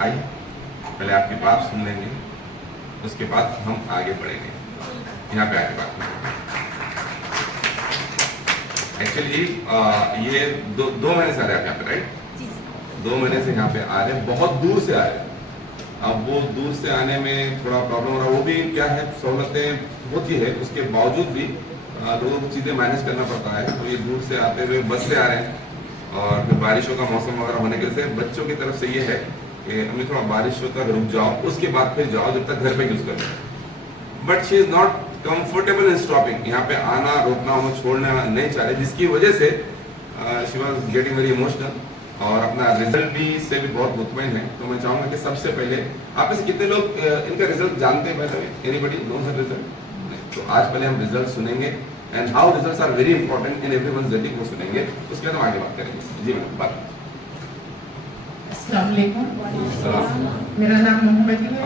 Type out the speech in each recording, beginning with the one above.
आइए पहले आपकी बात सुन लेंगे, उसके बाद हम आगे बढ़ेंगे। यहाँ पे आगे बात एक्चुअली ये दो महीने से आ रहे हैं आप यहाँ पे, राइट? 2 महीने से यहाँ पे आ रहे हैं, बहुत दूर से आ रहे हैं। अब वो दूर से आने में थोड़ा प्रॉब्लम हो रहा है, वो भी क्या है, सहूलतें होती है, उसके बावजूद भी लोगों को चीज़ें मैनेज करना पड़ता है। तो ये दूर से आते हुए बस से आ रहे हैं और फिर बारिशों का मौसम वगैरह होने की वजह से बच्चों की तरफ से ये है कि हमें थोड़ा बारिशों तक रुक जाओ, उसके बाद फिर जाओ जब तक घर पे यूज़ कर लो। But she is not comfortable in stopping, यहाँ पे आना रोकना हम छोड़ना नहीं चाह रहे, जिसकी वजह से she was getting very emotional और अपना रिजल्ट भी से भी बहुत मुतमईन है। तो मैं चाहूँगा कि सबसे पहले आप में से कितने लोग इनका रिजल्ट जानते हैं? पहले एनीबडी नोज द रिजल्ट? तो आज पहले हम रिजल्ट सुनेंगे and how results are very important in everyone's journey, वो सुनेंगे, उसके बाद हम आगे बात करेंगे। जी मैम, बात। अस्सलाम वालेकुम, मेरा नाम मोहम्मदी है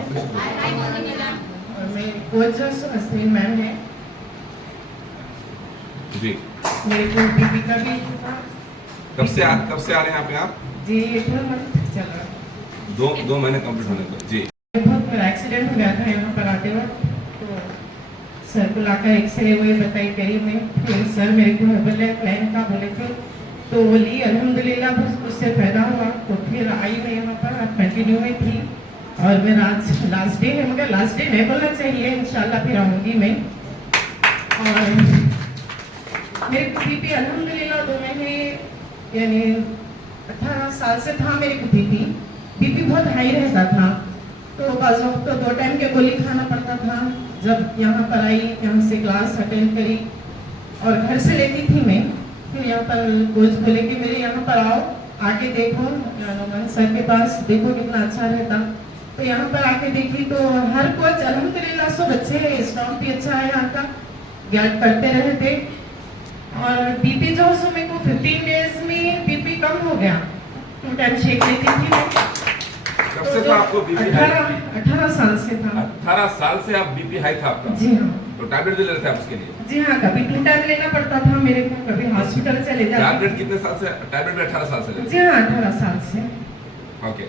और मैं कोच अस्मीन मैम है जी। मेरे को बीपी का भी था। कब से आ रहे हैं यहाँ पे आप? जी 1 मंथ चल रहा है, 2 महीने कंप्लीट होने को। जी। बहुत मेरा एक्सीडेंट हो गया था यहाँ पर आते वक्त, तो सर को लाकर एक्सरे वही बताई करी मैं, फिर सर मेरे को बोले प्लान का बोले थे, तो वो ली अल्हम्दुलिल्लाह, बस उससे फ़ायदा हुआ। तो फिर आई मैं यहाँ पर, कंटिन्यू में थी और मेरा आज लास्ट डे है, मगर लास्ट डे नहीं बोलना चाहिए, इंशाल्लाह फिर आऊँगी मैं। और मेरे को बीपी अल्हम्दुलिल्लाह 2 महीने यानी 18 साल से था मेरे को बीपी बहुत हाई रहता था, तो बाज़ वक्त तो 2 टाइम के गोली खाना पड़ता था। जब यहाँ पर आई, यहाँ से क्लास अटेंड करी और घर से लेती थी मैं, फिर यहाँ पर कोच बोले कि मेरे यहाँ पर आओ, आके देखो नोमान सर के पास, देखो कितना अच्छा रहता। तो यहाँ पर आके देखी तो हर कोच अल्हम्दुलिल्लाह सब अच्छे है, स्टाफ भी अच्छा है यहाँ का, गाइड करते रहते। और बीपी जो है मेरे को 15 डेज में बीपी कम हो गया। 2 टाइम शेक लेती थी मैं। कब से था आपको बीपी हाई? 18 साल से था। 18 साल से आप बीपी हाई था आपका? जी हाँ। तो टैबलेट भी ले रहे थे आप उसके लिए? जी हाँ, कभी 2 टाइम लेना पड़ता था मेरे को, कभी हॉस्पिटल चले जाते। टैबलेट कितने साल से? टैबलेट भी 18 साल से ले? जी हाँ, 18 साल से। ओके।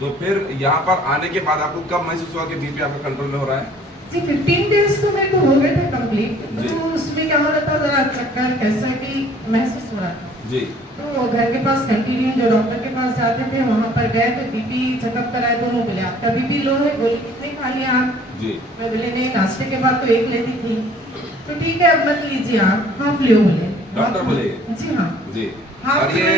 तो फिर यहाँ पर आने के बाद आपको कब महसूस हुआ कि बीपी आपका कंट्रोल में हो रहा है? जी 15 डेज तो मेरे को हो गए थे कंप्लीट, तो उसमें क्या हो रहा था, जरा चक्कर कैसा कि महसूस हो रहा था जी। तो घर के पास कंटिन्यू जो डॉक्टर के पास जाते थे वहाँ पर गए तो बीपी चेकअप कराए, दोनों बोले आपका बीपी लो है, गोली कितनी खा लिया आप? जी। मैं बोले नहीं, नाश्ते के बाद तो 1 लेती थी। तो ठीक है अब मत लीजिए आप, हाफ लियो बोले डॉक्टर बोले? जी हाँ जी। और ये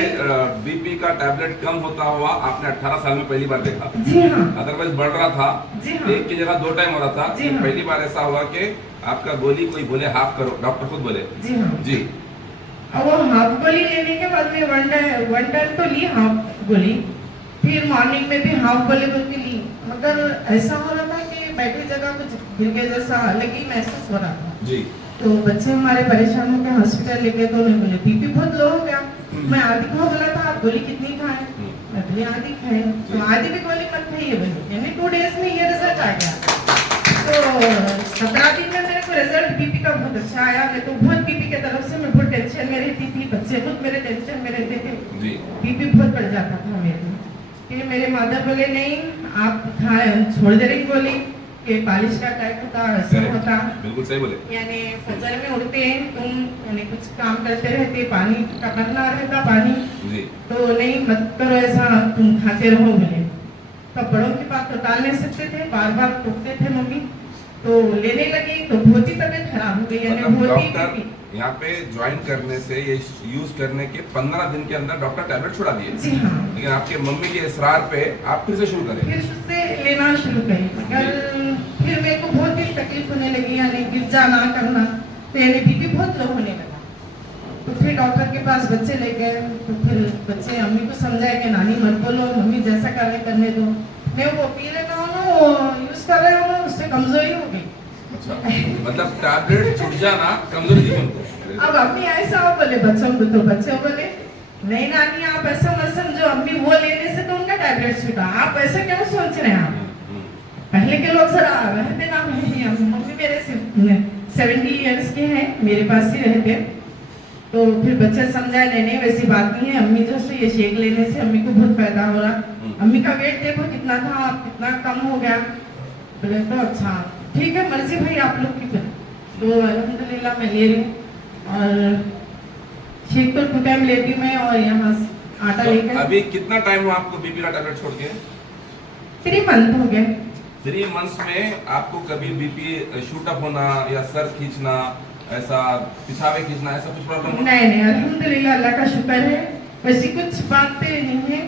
बीपी का टैबलेट कम होता हुआ आपने 18 साल में पहली बार देखा? जी हाँ। अदरवाइज बढ़ रहा था? जी हाँ। 1 की जगह 2 टाइम हो रहा था? जी हाँ। पहली बार ऐसा हुआ कि आपका गोली कोई बोले हाफ करो, डॉक्टर खुद बोले? जी हाँ जी। और वो हाफ गोली लेने के बाद में 1 टाइम तो ली हाफ गोली, फिर मॉर्निंग में भी हाफ गोली करके ली, मगर ऐसा हो रहा था कि बैठी जगह कुछ गिर गया जैसा अलग ही महसूस हो रहा था। जी। तो बच्चे हमारे परेशान होकर हॉस्पिटल लेके, तो उन्होंने बोले बीपी बहुत लो हो गया। मैं आधी को बोला था आप गोली कितनी खाए? मैं बोली आधी खाए। तो आधी भी गोली मत खाइए बोली, यानी 2 डेज में ये रिजल्ट आ गया। तो 17 दिन में मेरे को रिजल्ट बीपी का बहुत अच्छा आया। मैं तो बहुत बीपी के तरफ से मैं बहुत टेंशन में रहती थी, बच्चे खुद मेरे टेंशन में रहते थे, बीपी बहुत बढ़ जाता था मेरे। फिर मेरे मदर बोले नहीं आप खाए, छोड़ दे रही गोली कि बारिश का टाइप होता, ऐसा होता। बिल्कुल सही बोले। यानी फजर में उठते हैं तुम, यानी कुछ काम करते रहते, पानी का करना रहता पानी जी। तो नहीं मत करो ऐसा, तुम खाते रहो बोले। तब बड़ों की बात तो टाल नहीं सकते थे, बार बार टोकते थे मम्मी, तो लेने लगी तो बहुत ही तबीयत खराब हो गई। यानी बहुत ही यहाँ पे ज्वाइन करने से, ये यूज करने के 15 दिन के अंदर डॉक्टर टैबलेट छुड़ा दिए? जी हाँ। लेकिन आपके मम्मी के इसरार पे आप फिर से शुरू करें? फिर से लेना शुरू करें, मगर फिर मेरे को बहुत ही तकलीफ होने लगी, यानी गिर जाना करना, तो यानी बीपी बहुत लो होने लगा। तो फिर डॉक्टर के पास बच्चे ले गए, तो फिर बच्चे अम्मी को समझाए कि नानी मत बोलो, मम्मी जैसा कर रहे करने दो। मैं वो पी रहे हो, यूज कर रहे हो, उससे कमजोरी हो गई। अच्छा, मतलब टैबलेट छूट जाना कमजोरी थी उनको? अब अम्मी ऐसा बोले बच्चों को, तो बच्चे बोले नहीं नानी आप ऐसा मत समझो, अम्मी वो लेने से तो उनका टैबलेट छूटा, आप ऐसा क्यों सोच रहे हैं? आप पहले के लोग जरा रहते ना, मम्मी मेरे 70 इयर्स के हैं, मेरे पास ही रहते, तो फिर बच्चे समझाए नहीं नहीं वैसी बात नहीं है, अम्मी जो से ये शेक लेने से अम्मी को बहुत फायदा हो रहा, अम्मी का वेट देखो कितना था कितना कम हो गया। बोले तो अच्छा ठीक है मर्जी भाई आप लोग की। तो अल्हम्दुलिल्लाह मैं ले रही हूँ और शेक तो 2 टाइम लेती हूँ मैं और यहाँ आटा तो लेकर। अभी कितना टाइम हुआ आपको बीपी का टैबलेट छोड़ के? 3 मंथ हो गए। 3 मंथ्स में आपको कभी बीपी शूट अप होना या सर खींचना, ऐसा पिछावे खींचना, ऐसा कुछ प्रॉब्लम? नहीं अल्हम्दुलिल्लाह अल्लाह का शुक्र है, वैसी कुछ बातें नहीं है।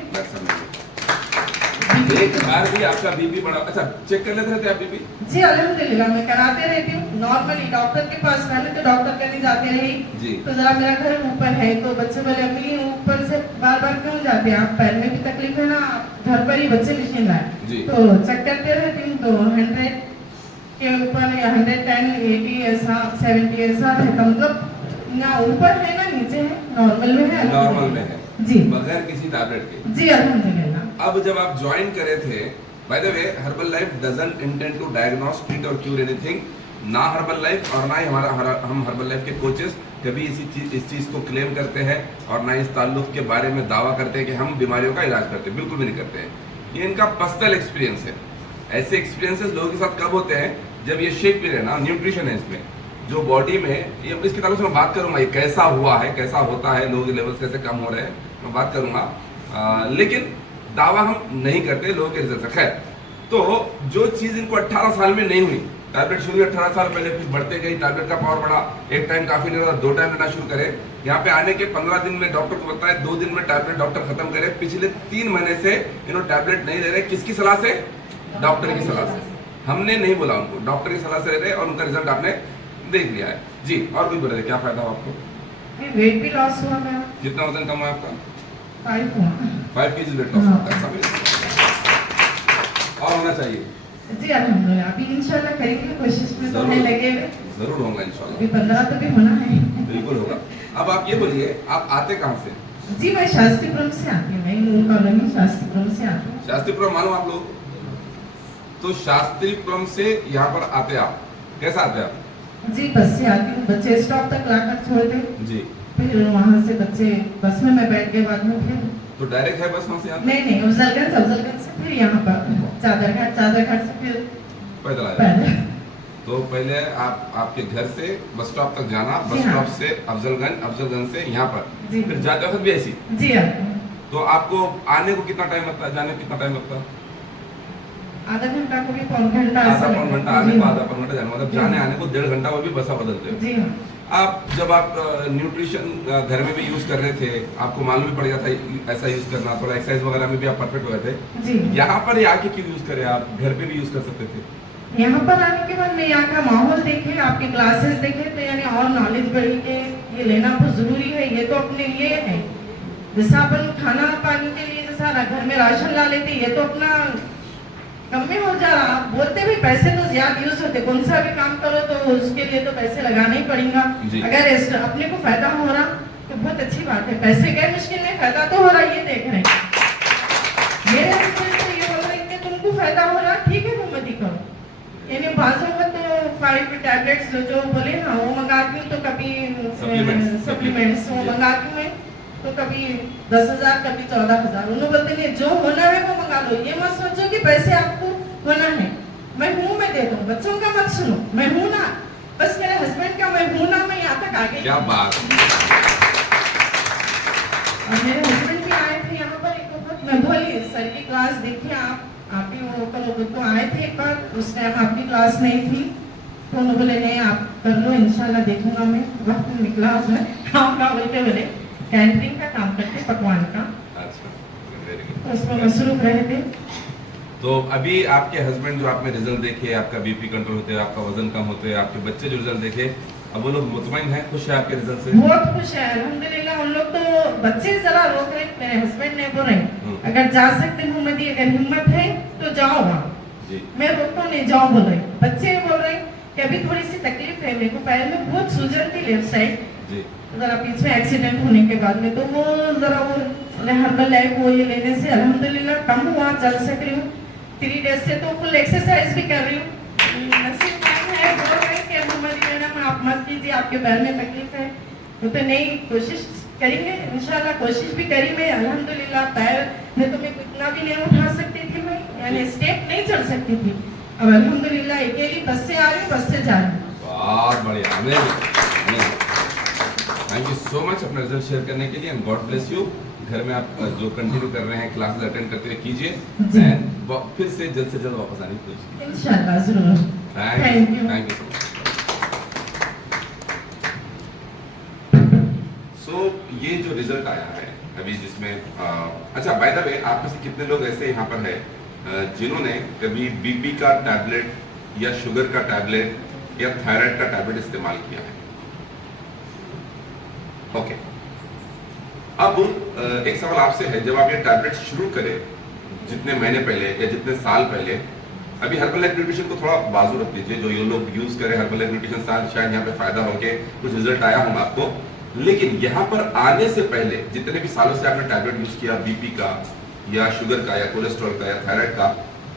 एक बार भी आपका बीपी बढ़ा? अच्छा चेक कर लेते रहते आप बीपी? जी अल्हम्दुलिल्लाह मैं कराते रहती हूँ नॉर्मली, डॉक्टर के पास पहले तो डॉक्टर करने जाते रही जी। तो जरा मेरा घर ऊपर है तो बच्चे बोले अम्मी ऊपर से बार क्यों जाते हैं आप, पैर में भी तकलीफ है ना, घर पर ही बच्चे मशीन लाए तो चेक करते रहती हूँ तो 100 के ऊपर 110 80 ऐसा 70 ऐसा रहता, मतलब ना ऊपर है ना नीचे है, नॉर्मल में है। नॉर्मल में है जी बगैर किसी टैबलेट के? जी अल्हम्दुलिल्लाह। अब जब आप ज्वाइन करे थे, by the way Herbalife doesn't intend to diagnose treat और क्यूर एनीथिंग, ना हर्बल लाइफ और ना ही हम हर्बल लाइफ के कोचेस कभी इस चीज को क्लेम करते हैं और ना इस ताल्लुक के बारे में दावा करते हैं कि हम बीमारियों का इलाज करते हैं, बिल्कुल भी नहीं करते हैं। ये इनका पर्सनल एक्सपीरियंस है। ऐसे एक्सपीरियंसेस लोगों के साथ कब होते हैं? जब ये शेक पी रहे हैं ना, न्यूट्रिशन है इसमें, जो बॉडी में ये इसके ताल्लुक से मैं बात करूंगा, ये कैसा हुआ है, कैसा होता है, लोगों के लेवल्स कैसे कम हो रहे हैं, मैं बात करूंगा, लेकिन दावा हम नहीं करते लोगों के रिजल्ट से। खैर, तो जो चीज इनको 18 साल में नहीं हुई, टैबलेट शुरू 18 साल पहले, फिर बढ़ते गई, टैबलेट का पावर बढ़ा, एक टाइम काफी नहीं रहा, 2 टाइम लेना शुरू करे, यहाँ पे आने के 15 दिन में डॉक्टर को बताया, 2 दिन में टैबलेट डॉक्टर खत्म करे। पिछले 3 महीने से इन्होंने टैबलेट नहीं ले रहे। किसकी सलाह से? डॉक्टर की सलाह से। हमने नहीं बोला उनको, डॉक्टर की सलाह से ले रहे और उनका रिजल्ट आपने देख लिया है। जी, और कोई बोले क्या फायदा हुआ आपको? वेट भी लॉस हुआ मेरा। कितना वजन कम हुआ आपका? 5 हुआ। 5 kg वेट लॉस और होना चाहिए। जी अल्हम्दुलिल्लाह, अभी इंशाल्लाह करेंगे कोशिश में, तो हमें लगे हुए जरूर होगा इंशाल्लाह। अभी 15 तो भी होना है। बिल्कुल होगा। अब आप ये बोलिए, आप आते कहाँ से? जी मैं शास्त्रीपुरम से आती हूँ, मैं मूल कॉलोनी शास्त्रीपुरम से आती हूँ। शास्त्रीपुरम मालूम आप लोग? तो शास्त्रीपुरम से यहाँ पर आते आप, कैसा आते आप? जी बस से आती हूँ, बच्चे स्टॉप तक लाकर छोड़ते जी, फिर वहाँ से बच्चे बस में मैं बैठ के बाद में फिर तो डायरेक्ट है बस वहाँ से यहाँ? नहीं अफजलगंज से फिर यहाँ पर चादरघाट से फिर पैदल आए? पैदल। तो पहले आपके घर से बस स्टॉप तक जाना, जी बस हाँ। स्टॉप से अफजलगंज से यहाँ पर, जी। फिर जाते वक्त भी ऐसी? जी आती हूँ। तो आपको आने को कितना टाइम लगता है, जाने को कितना टाइम लगता है? आधा घंटा को भी पौन घंटा आधा ऐसा पौन लगता घंटा है। आने जी को, हाँ। आधा पौन घंटा जाने, मतलब जी। जाने आने को 1.5 घंटा, वो भी बसा बदलते हो। जी हाँ। आप जब आप न्यूट्रिशन घर में भी यूज कर रहे थे, आपको मालूम भी पड़ गया था ऐसा यूज करना, थोड़ा एक्सरसाइज वगैरह में भी आप परफेक्ट हो गए थे। जी यहाँ पर ही आके क्यों यूज करें? आप घर पे भी यूज कर सकते थे। यहाँ पर आने के बाद मैं यहाँ का माहौल देखे, आपके क्लासेस देखे तो यानी और नॉलेज बढ़ी के ये लेना बहुत जरूरी है। ये तो अपने लिए है, जैसा अपन खाना पानी के लिए जैसा घर में राशन ला लेते, ये तो अपना कम में हो जा रहा। आप बोलते भी पैसे तो ज्यादा यूज होते, कौन सा भी काम करो तो उसके लिए तो पैसे लगाना ही पड़ेगा। अगर अपने को फायदा हो रहा तो बहुत अच्छी बात है, पैसे गए मुश्किल में, फायदा तो हो रहा, ये देख रहे हैं। मेरे हस्बैंड तो ये बोल रहे हैं कि तुमको फायदा हो रहा, ठीक है वो मत ही करो। यानी बाजू में तो 5 टैबलेट्स जो बोले ना वो मंगाती हूँ, तो कभी सप्लीमेंट्स वो मंगाती हूँ तो कभी 10,000 कभी 14,000। उन्होंने बोलते नहीं जो होना है वो मंगा लो, ये मत सोचो कि पैसे आपको होना है। मैं हूँ, मैं दे दूँ, बच्चों का मत सुनो, मैं हूँ ना, बस मेरे हस्बैंड का मैं हूँ ना, मैं यहाँ तक आ गई। क्या बात। और मेरे हस्बैंड भी आए थे यहाँ पर एक वक्त, मैं बोली सर की क्लास देखिए आप ही वो करो, तो आए थे एक बार, उस टाइम आपकी क्लास नहीं थी तो उन्होंने बोले नहीं आप कर लो, इंशाल्लाह देखूंगा मैं। वक्त निकला अपना काम का, बोले कैंटीन का काम करते, पकवान का, अच्छा, वेरी गुड। तो उसमें मसरूफ रहे थे। तो अभी आपके हस्बैंड जो आपने रिजल्ट देखे, आपका बीपी कंट्रोल होते हैं, आपका वजन कम होते हैं, आपके बच्चे जो रिजल्ट देखे, अब वो लोग मुतमईन हैं, खुश है आपके रिजल्ट से? बहुत खुश है अल्हम्दुलिल्लाह। उन लोग तो बच्चे जरा रोक रहे, मेरे हस्बैंड ने बोल रहे अगर जा सकते मोहम्मदी, अगर हिम्मत है तो जाओ वहाँ। मैं रोकता नहीं, जाओ बोल रहे। बच्चे बोल रहे कि अभी थोड़ी सी तकलीफ है, मेरे को पैर में बहुत सूजन थी लेफ्ट साइड, जरा बीच में एक्सीडेंट होने के बाद में, तो वो जरा वो हर्बल लाइफ वो ये लेने से अल्हम्दुलिल्लाह कम हुआ, चल सक रही हूँ। 3 डेज से तो फुल एक्सरसाइज भी कर रही हूँ। नसीब है बोल रहे कि मोहम्मदी मैडम आप मत कीजिए, आपके पैर में तकलीफ है, वो तो नहीं, कोशिश करेंगे इंशाल्लाह, कोशिश भी करी मैं अल्हम्दुलिल्लाह। पैर में तो मैं कितना भी नहीं उठा सकती थी मैं, यानी स्टेप नहीं चल सकती थी। अब अल्हम्दुलिल्लाह अकेली बस से आ रही हूँ, बस से जा रही हूँ। बहुत बढ़िया, थैंक यू सो मच अपना रिजल्ट शेयर करने के लिए, एंड गॉड ब्लेस यू। घर में आप जो कंटिन्यू कर रहे हैं क्लासेस अटेंड करते हुए कीजिए, जी। एंड फिर से जल्द वापस आने की कोशिश कीजिए। इंशाल्लाह जरूर। Thank you thank you. So much. So ये जो रिजल्ट आया है अभी जिसमें अच्छा, बाय द वे, आप में से कितने लोग ऐसे यहाँ पर है जिन्होंने कभी बीपी का टैबलेट या शुगर का टैबलेट या थायराइड का टैबलेट इस्तेमाल किया है? ओके, अब एक सवाल आपसे है, जब आप ये टैबलेट शुरू करें जितने महीने पहले या जितने साल पहले, अभी हर्बल लाइफ न्यूट्रिशन को थोड़ा बाजू रख दीजिए, जो ये लोग यूज करें हर्बल लाइफ न्यूट्रिशन, शायद यहाँ पे फायदा हो के कुछ रिजल्ट आया होगा आपको, लेकिन यहाँ पर आने से पहले जितने भी सालों से आपने टैबलेट यूज किया, बीपी का या शुगर का या कोलेस्ट्रॉल का या थायराइड का,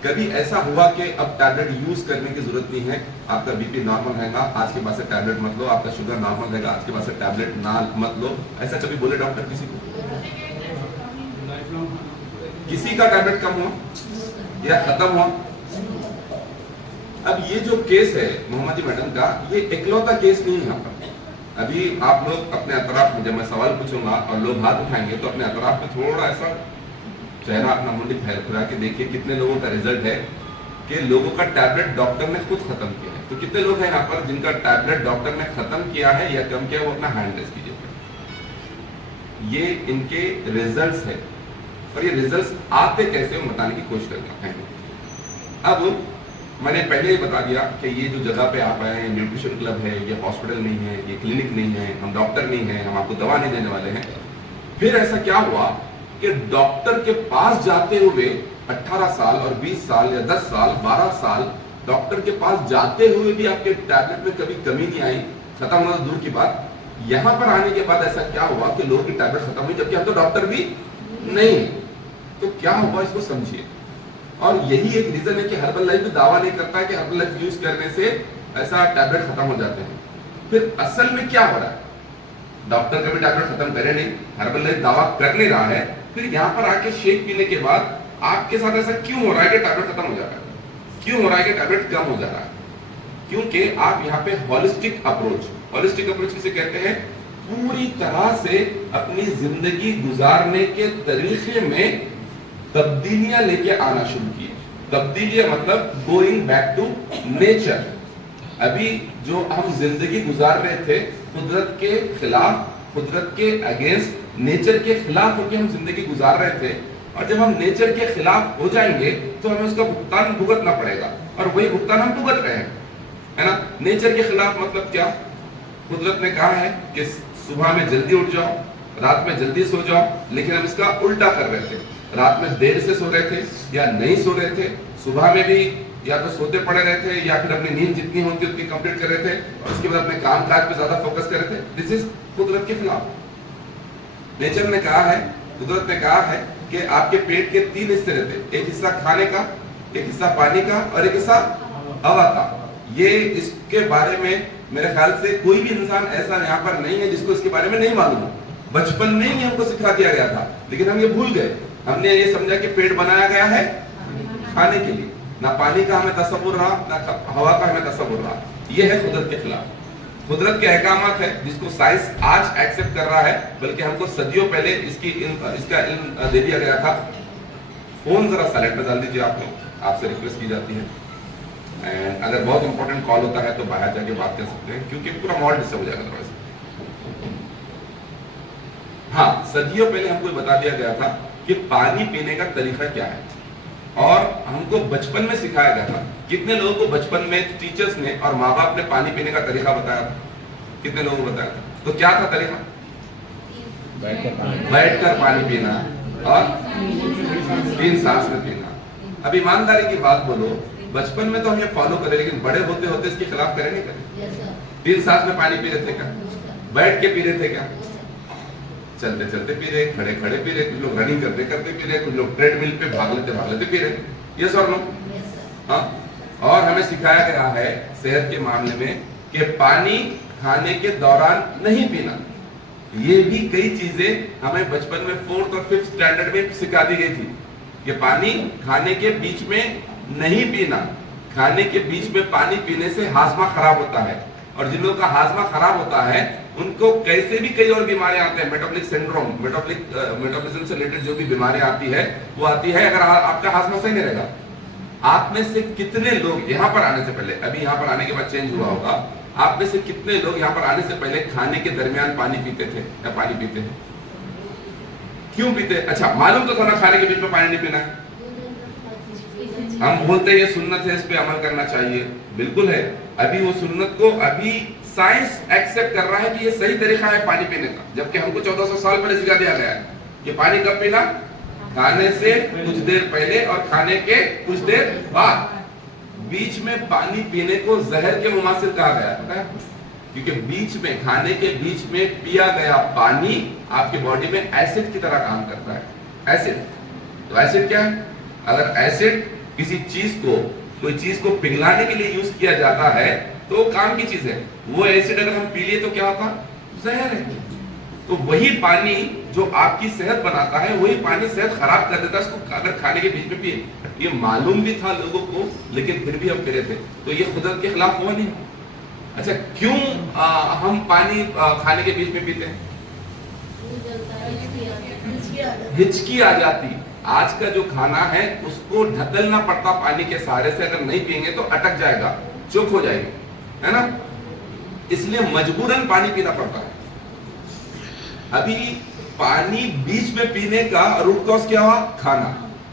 कभी ऐसा हुआ कि अब टैबलेट यूज करने की जरूरत नहीं है, आपका बीपी नॉर्मल रहेगा, आज के बाद से टैबलेट मत लो, आपका शुगर नॉर्मल रहेगा, आज के बाद से टैबलेट ना मत लो, ऐसा कभी बोले डॉक्टर किसी को? किसी का टैबलेट कम हुआ या खत्म हुआ? अब ये जो केस है मोहम्मदी मैडम का, ये इकलौता केस नहीं है यहाँ पर। अभी आप लोग अपने अतराफ में, जब मैं सवाल पूछूंगा और लोग हाथ उठाएंगे, तो अपने अतराफ में थोड़ा ऐसा चेहरा अपना मुंडी फैला के देखिए कितने लोगों का रिजल्ट है कि लोगों का टैबलेट डॉक्टर ने खुद खत्म किया है। तो कितने लोग हैं यहाँ पर जिनका टैबलेट डॉक्टर ने खत्म किया है या कम किया, वो अपना हैंड रेज कीजिए। ये इनके रिजल्ट्स है, और ये रिजल्ट्स आते कैसे वो बताने की कोशिश करेंगे। अब मैंने पहले ही बता दिया कि ये जो जगह पे आप आए हैं, न्यूट्रिशन क्लब है, ये हॉस्पिटल नहीं है, ये क्लिनिक नहीं है, हम डॉक्टर नहीं है, हम आपको दवा नहीं देने वाले हैं। फिर ऐसा क्या हुआ कि डॉक्टर के पास जाते हुए 18 साल और 20 साल या 10 साल 12 साल डॉक्टर के पास जाते हुए भी आपके टैबलेट में कभी कमी नहीं आई, खत्म होना तो दूर की बात, यहाँ पर आने के बाद ऐसा क्या हुआ कि लोगों की टैबलेट खत्म हुई, जबकि हम तो डॉक्टर भी नहीं। तो क्या हुआ, इसको समझिए। और यही एक रीजन है कि हर्बल लाइफ भी दावा नहीं करता है कि हर्बल लाइफ यूज करने से ऐसा टैबलेट खत्म हो जाते हैं। फिर असल में क्या हो रहा है, डॉक्टर कभी टैबलेट खत्म करे नहीं, हर्बल लाइफ दावा कर नहीं रहा है, फिर यहाँ पर आके शेक पीने के बाद आपके साथ ऐसा क्यों हो रहा है कि टैबलेट खत्म हो जा रहा है, क्यों हो रहा है कि टैबलेट कम हो जा रहा है? क्योंकि आप यहाँ पे हॉलिस्टिक अप्रोच किसे कहते हैं, पूरी तरह से अपनी जिंदगी गुजारने के तरीके में तब्दीलियां लेके आना शुरू की। तब्दीलियां मतलब गोइंग बैक टू नेचर। अभी जो हम जिंदगी गुजार रहे थे कुदरत के खिलाफ, कुदरत के अगेंस्ट, नेचर के खिलाफ होकर हम जिंदगी गुजार रहे थे, और जब हम नेचर के खिलाफ हो जाएंगे तो हमें उसका भुगतान भुगतना पड़ेगा, और वही भुगतान हम भुगत रहे हैं, है ना। नेचर के खिलाफ मतलब क्या, कुदरत ने कहा है कि सुबह में जल्दी उठ जाओ, रात में जल्दी सो जाओ, लेकिन हम इसका उल्टा कर रहे थे, रात में देर से सो रहे थे या नहीं सो रहे थे, सुबह में भी या तो सोते पड़े रहे थे या फिर अपनी नींद जितनी होती उतनी कंप्लीट कर रहे थे, और उसके बाद अपने काम काज पे ज्यादा फोकस कर रहे थे। दिस इज कुदरत के खिलाफ। नेचर ने कहा है, कुदरत ने कहा है कि आपके पेट के 3 हिस्से रहते, एक हिस्सा खाने का, एक हिस्सा पानी का और एक हिस्सा हवा का। ये इसके बारे में मेरे ख्याल से कोई भी इंसान ऐसा यहाँ पर नहीं है जिसको इसके बारे में नहीं मालूम हो। बचपन में ही हमको सिखा दिया गया था, लेकिन हम ये भूल गए। हमने ये समझा कि पेट बनाया गया है खाने के लिए, ना पानी का हमें तसव्वुर रहा, ना हवा का हमें तसव्वुर रहा। ये है कुदरत के खिलाफ, कुदरत के अहकामात है जिसको साइंस आज एक्सेप्ट कर रहा है, बल्कि हमको सदियों पहले इसका इल्म दे दिया गया था। फोन जरा साइलेंट में डाल दीजिए आप लोग, आपसे रिक्वेस्ट की जाती है। एंड अगर बहुत इंपॉर्टेंट कॉल होता है तो बाहर जाके बात कर सकते हैं, क्योंकि पूरा मॉल डिस्टर्ब हो जाएगा अदरवाइज। हाँ, सदियों पहले हमको बता दिया गया था कि पानी पीने का तरीका क्या है, और हमको बचपन में सिखाया गया था। कितने लोगों को बचपन में टीचर्स ने और माँ बाप ने पानी पीने का तरीका बताया था? कितने लोगों को बताया था? तो क्या था तरीका? बैठकर पानी पीना और 3 सांस में पीना। अब ईमानदारी की बात बोलो, बचपन में तो हम ये फॉलो करें, लेकिन बड़े होते होते इसके खिलाफ करें नहीं करें? 3 सांस में पानी पी रहे थे क्या? बैठ के पी रहे थे क्या? चलते चलते पी रहे, खड़े खड़े पी रहे, कुछ लोग रनिंग करते करते पी रहे, कुछ लोग ट्रेडमिल पे भाग लेते पी रहे। यस और नो? हाँ। और हमें सिखाया गया है सेहत के मामले में कि पानी खाने के दौरान नहीं पीना, ये भी कई चीजें हमें बचपन में 4th और 5th स्टैंडर्ड में सिखा दी गई थी कि पानी खाने के बीच में नहीं पीना, खाने के बीच में पानी पीने से हाजमा खराब होता है, और जिन लोगों का हाजमा खराब होता है उनको कैसे भी कई और बीमारियां आते हैं, मेटाबॉलिक सिंड्रोम, मेटाबॉलिज्म से रिलेटेड जो भी बीमारियां आती है वो आती है अगर आपका हाजमा सही नहीं रहेगा। आप में से कितने लोग यहाँ पर आने से पहले, अभी यहाँ पर आने के बाद चेंज हुआ होगा, आप में से कितने लोग यहाँ पर आने से पहले खाने के दरमियान पानी पीते थे या पानी पीते हैं? क्यों पीते? अच्छा, मालूम तो था ना खाने के बीच में पानी नहीं पीना है। हम बोलते हैं ये सुन्नत है, इस पे अमल करना चाहिए, बिल्कुल है। अभी वो सुन्नत को अभी साइंस एक्सेप्ट कर रहा है कि ये सही तरीका है पानी पीने का, जबकि हमको 1400 साल पहले सिखा दिया गया है कि पानी कब पीना, खाने से कुछ देर पहले और खाने के कुछ देर बाद। बीच में पानी पीने को जहर के मुमासिल कहा गया है, पता है? क्योंकि बीच में, खाने के बीच में पिया गया पानी आपके बॉडी में एसिड की तरह काम करता है। एसिड, तो एसिड क्या है? अगर एसिड किसी चीज को, कोई चीज को पिघलाने के लिए यूज किया जाता है तो काम की चीज है, वो एसिड अगर हम पी लिए तो क्या होता? जहर है। तो वही पानी जो आपकी सेहत बनाता है, वही पानी सेहत खराब कर देता है उसको अगर खाने के बीच में पिए। ये मालूम भी था लोगों को, लेकिन फिर भी हम पी रहे थे, तो ये कुदरत के खिलाफ हुआ नहीं। अच्छा, क्यों हम पानी खाने के बीच में पीते हैं? हिचकी आ जाती। आज का जो खाना है उसको ढकलना पड़ता पानी के सहारे से, अगर नहीं पिएंगे तो अटक जाएगा, चुप हो जाएगी, है ना? इसलिए मजबूरन पानी पीना पड़ता है। अभी पानी बीच में पीने का रूट कॉज क्या हुआ?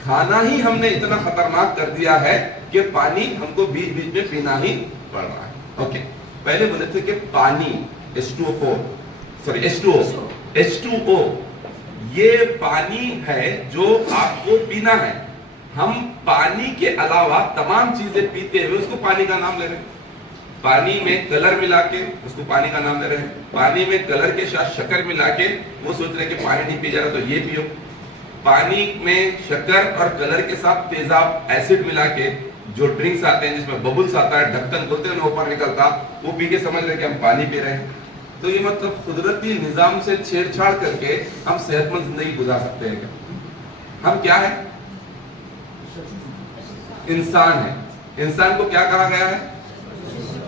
खाना ही हमने इतना खतरनाक कर दिया है कि पानी हमको बीच बीच में पीना ही पड़ रहा है। ओके, पहले बोले थे कि पानी H2O ये पानी है जो आपको पीना है। हम पानी के अलावा तमाम चीजें पीते हुए उसको पानी का नाम ले रहे हैं। पानी में कलर मिला के उसको पानी का नाम ले रहे हैं, पानी में कलर के साथ शक्कर मिला के वो सोच रहे हैं कि पानी नहीं पी जा रहा तो ये पियो। पानी में शक्कर और कलर के साथ तेजाब एसिड मिला के जो ड्रिंक्स आते हैं जिसमें बबल्स आता है, ढक्कन खोलते हैं ऊपर निकलता, वो पी के समझ रहे कि हम पानी पी रहे हैं। तो ये मतलब कुदरती निजाम से छेड़छाड़ करके हम सेहतमंद जिंदगी गुजार सकते हैं क्या? हम क्या है? इंसान है। इंसान को क्या कहा गया है?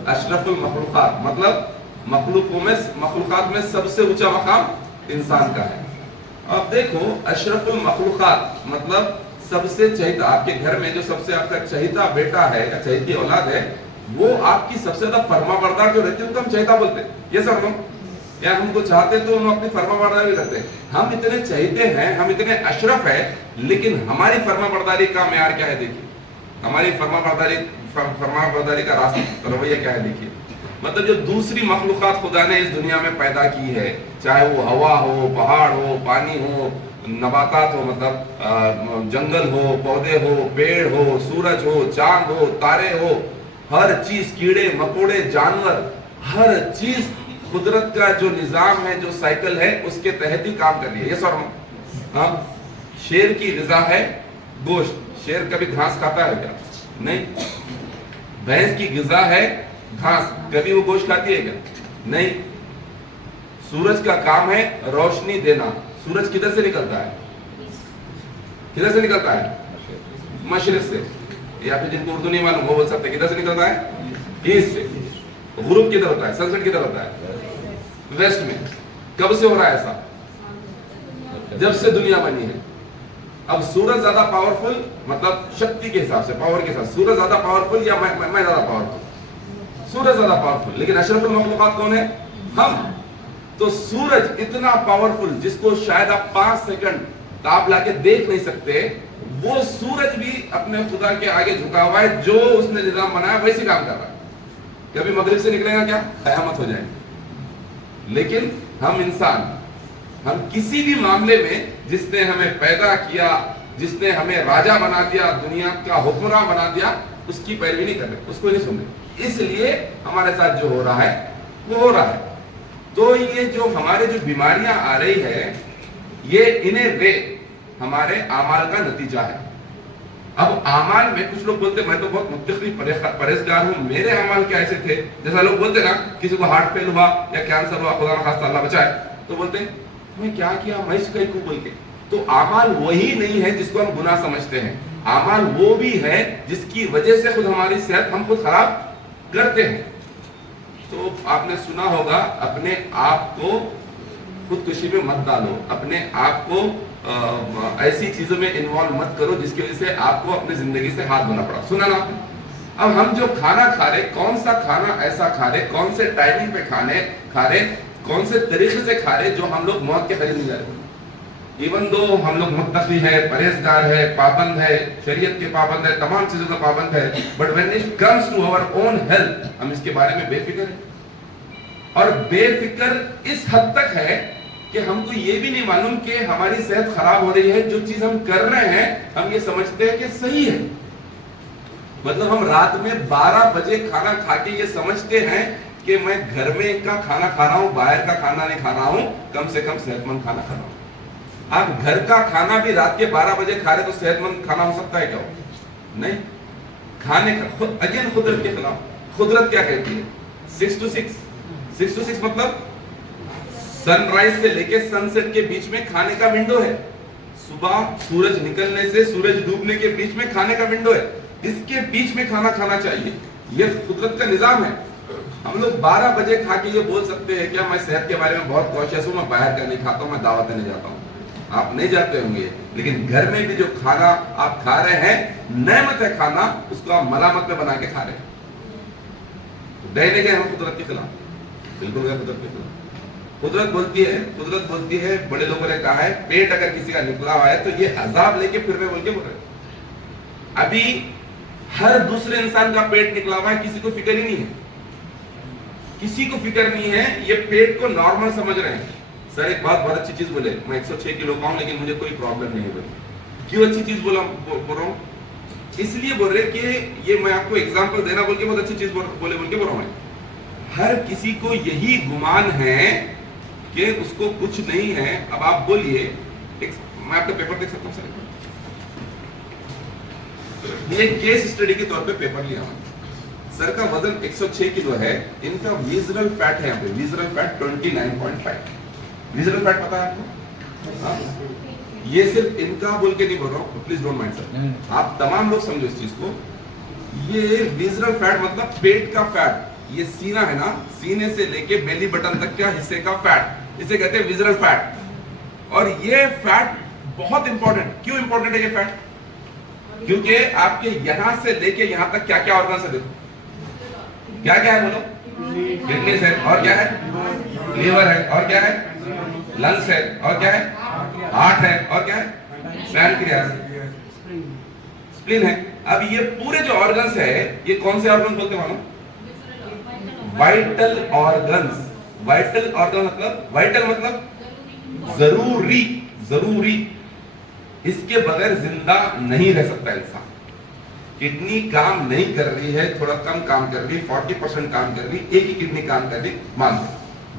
अशरफुल मखलूकात, मतलब मखलूकात में सबसे ऊंचा मकाम इंसान का है। अब देखो, अशरफुल मखलूकात मतलब सबसे चहेता, आपके घर में जो सबसे आपका चहेता बेटा है या चहेती औलाद है, वो आपकी सबसे ज्यादा फर्माबरदार जो रहती है उनको हम चहेता बोलते हैं। ये सब लोग या हमको चाहते तो हम अपनी फर्माबरदारी करते हैं। हम इतने चहेते हैं, हम इतने अशरफ है, लेकिन हमारी फर्माबरदारी का मेयार क्या है? देखिए, हमारी फर्माबरदारी का रास्ता रवैया क्या है? देखिए, मतलब जो दूसरी मखलूकात खुदा ने इस दुनिया में पैदा की है, चाहे वो हवा हो, पहाड़ हो, पानी हो, नबातात हो, मतलब जंगल हो, पौधे हो, पेड़ हो, सूरज हो, चांद हो, तारे हो, हर चीज, कीड़े मकोड़े, जानवर, हर चीज कुदरत का जो निजाम है, जो साइकिल है, उसके तहत ही काम कर रही है। ये सर, हाँ, शेर की ग़िज़ा है गोश्त। शेर कभी घास खाता है क्या? नहीं। भैंस की ग़िज़ा है घास, कभी वो गोश्त खाती है क्या? नहीं। सूरज का काम है रोशनी देना। सूरज किधर से निकलता है? किधर से निकलता है? मशरिक से, या फिर जिनको उर्दू नहीं मालूम वो बोल सकते किधर से निकलता है? ईस्ट से। गुरूब किधर होता है? सनसेट किधर होता है? वेस्ट में। कब से हो रहा है ऐसा? जब से दुनिया बनी है। अब सूरज ज्यादा पावरफुल, मतलब शक्ति के हिसाब से, पावर के हिसाब से, सूरज ज्यादा पावरफुल या मैं ज्यादा पावरफुल? सूरज ज्यादा पावरफुल, लेकिन अशरफुल मखलूकात कौन है? हम। तो सूरज इतना पावरफुल जिसको शायद आप 5 सेकंड ताप लाके देख नहीं सकते, वो सूरज भी अपने खुदा के आगे झुका हुआ है, जो उसने निजाम बनाया वैसे काम कर रहा है। कभी मगरिब से निकलेगा क्या? कयामत हो जाएगी। लेकिन हम इंसान, हम किसी भी मामले में जिसने हमें पैदा किया, जिसने हमें राजा बना दिया, दुनिया का हुक्मरान बना दिया, उसकी पैरवी नहीं कर रहे, उसको नहीं सुन रहे। इसलिए हमारे साथ जो हो रहा है वो हो रहा है। तो ये जो हमारे जो बीमारियां आ रही है, ये इन्हें वे हमारे आमाल का नतीजा है। अब आमाल में कुछ लोग बोलते मैं तो बहुत मुत्तकी परहेजगार हूं, मेरे आमाल क्या ऐसे थे? जैसा लोग बोलते ना, किसी को हार्ट फेल हुआ या कैंसर हुआ, खुदा ना खास्ता अल्लाह बचाए, तो बोलते हैं मैं क्या किया, मैं कहीं को बोल के। तो आमाल वही नहीं है जिसको हम गुनाह समझते हैं, आमाल वो भी है जिसकी वजह से खुद हमारी सेहत हम खुद खराब करते हैं। तो आपने सुना होगा, अपने आप को खुदकुशी में मत डालो, अपने आप को ऐसी चीजों में इन्वॉल्व मत करो जिसकी वजह से आपको अपनी जिंदगी से हाथ धोना पड़ा। सुना ना आपने? अब हम जो खाना खा रहे, कौन सा खाना ऐसा खा रहे, कौन से टाइमिंग पे खा रहे, कौन से तरीके से खा रहे जो हम लोग मौत के करीब नहीं जा रहे। इवन दो हम लोग मुत्तकी है, परहेजगार है, पाबंद है, शरीयत के पाबंद है, तमाम चीजों का पाबंद है, but when it comes to our own health हम इसके बारे में बेफिक्र है। और बेफिक्र इस हद तक है कि हमको ये भी नहीं मालूम कि हमारी सेहत खराब हो रही है, जो चीज हम कर रहे हैं हम ये समझते हैं कि सही है। मतलब हम रात में 12 बजे खाना खा के ये समझते हैं कि मैं घर में का खाना खा रहा हूं, बाहर का खाना नहीं खा रहा हूं, कम से कम सेहतमंद खाना खा रहा हूं। आप घर का खाना भी रात के 12 बजे खा रहे तो सेहतमंद खाना हो सकता है क्या? नहीं। खाने का अगेन कुदरत के खिलाफ। कुदरत क्या कहती है? 6 to 6। 6 to 6 मतलब सनराइज से लेके सनसेट के बीच में खाने का विंडो है। सुबह सूरज निकलने से सूरज डूबने के बीच में खाने का विंडो है, इसके बीच में खाना खाना चाहिए। यह कुदरत का निजाम है। हम लोग 12 बजे खा के ये बोल सकते हैं क्या मैं सेहत के बारे में बहुत कॉशियस हूं, मैं बाहर का नहीं खाता हूं, मैं दावत नहीं जाता हूं। आप नहीं जाते होंगे, लेकिन घर में भी जो खाना आप खा रहे हैं, नेमत है खाना, उसको आप मलामत में बना के खा रहे हैं। डरने गए हम कुदरत के खिलाफ? बिल्कुल गए कुदरत के खिलाफ। कुदरत बोलती है, बड़े लोगों ने कहा है, पेट अगर किसी का निकला हुआ है तो ये अजाब लेके फिर रहे बोल के बोल रहे। अभी हर दूसरे इंसान का पेट निकला हुआ है, किसी को फिक्र ही नहीं है, किसी को फिक्र नहीं है, ये पेट को नॉर्मल समझ रहे हैं। सर एक बात बहुत अच्छी चीज बोले, मैं 106 किलो का हूं लेकिन मुझे कोई प्रॉब्लम नहीं है। क्यों अच्छी चीज बोल रहा हूं? इसलिए बोल रहे कि ये मैं आपको एग्जांपल देना बोल के बहुत अच्छी चीज बोल के बोल रहा हूं। हर किसी को यही गुमान है कि उसको कुछ नहीं है। अब आप बोलिए, मैं आपका पेपर देख सकता हूं सर? ये केस स्टडी के तौर पे पेपर लिया हूं। सर का वजन 106 किलो है, इनका विजरल फैट है यहाँ पे, विजरल फैट 29.5। विजरल फैट पता है आपको? हाँ? ये सिर्फ इनका बोल के नहीं बोल रहा हूँ, प्लीज डोंट माइंड सर, आप तमाम लोग समझो इस चीज को। ये विजरल फैट मतलब पेट का फैट, ये सीना है ना, सीने से लेके बेली बटन तक का हिस्से का फैट, इसे कहते हैं विजरल फैट। और ये फैट बहुत इंपॉर्टेंट, क्यों इंपॉर्टेंट है ये फैट? क्योंकि आपके यहां से लेके यहां तक क्या क्या ऑर्गन है, देखो क्या क्या है बोलो। किडनीज है, और क्या है? लीवर है, और क्या है? लंग्स है, और क्या है? हार्ट है, और क्या है? पैनक्रियास, स्प्लीन है। अब ये पूरे जो ऑर्गन्स है, ये कौन से ऑर्गन बोलते हैं मानो? Vital organs. वाइटल ऑर्गन मतलब, वाइटल मतलब जरूरी, जरूरी, इसके बगैर जिंदा नहीं रह सकता इंसान। किडनी काम नहीं कर रही है, थोड़ा कम काम कर रही, 40% काम कर रही, एक ही किडनी काम कर रही, मान लो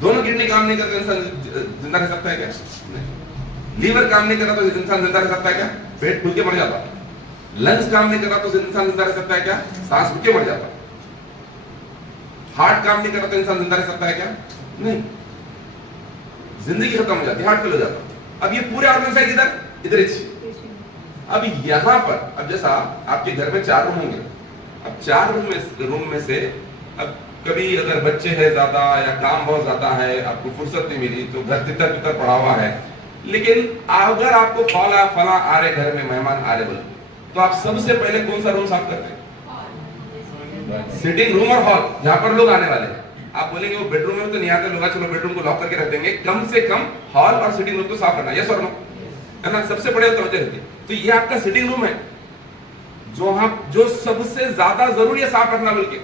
दोनों किडनी काम नहीं कर रहे, इंसान जिंदा रह सकता है क्या? नहीं। लीवर काम नहीं कर रहा तो इंसान जिंदा रह सकता है क्या? पेट फूल के मर जाता। लंग्स काम नहीं कर रहा तो इंसान जिंदा रह सकता है क्या? सांस रुक के मर जाता। हार्ट काम नहीं कर रहा तो इंसान जिंदा रह सकता है क्या? नहीं, जिंदगी खत्म हो जाती, हार्ट फेल हो जाता। अब ये पूरे ऑर्गन है किधर? इधर। अब यहां पर, अब जैसा आपके घर में 4 रूम होंगे, अब 4 रूम में से अब कभी अगर बच्चे हैं ज्यादा या काम बहुत ज्यादा है, आपको फुर्सत नहीं मिली तो घर तितर पितर पड़ा हुआ है, लेकिन अगर आपको फला आ रहे, घर में मेहमान आ रहे बोले, तो आप सबसे पहले कौन सा रूम साफ करते हैं? सिटिंग रूम और हॉल, जहां पर लोग आने वाले हैं। आप बोलेंगे वो बेडरूम में तो नहीं आते लोग, चलो बेडरूम को लॉक करके रख देंगे, कम से कम हॉल और सिटिंग रूम तो साफ करना, यस और नो, है ना? सबसे बड़े तवज्जो रहती है। तो ये आपका सिटिंग रूम है, जो सबसे ज्यादा जरूरी है साफ रखना, बल्कि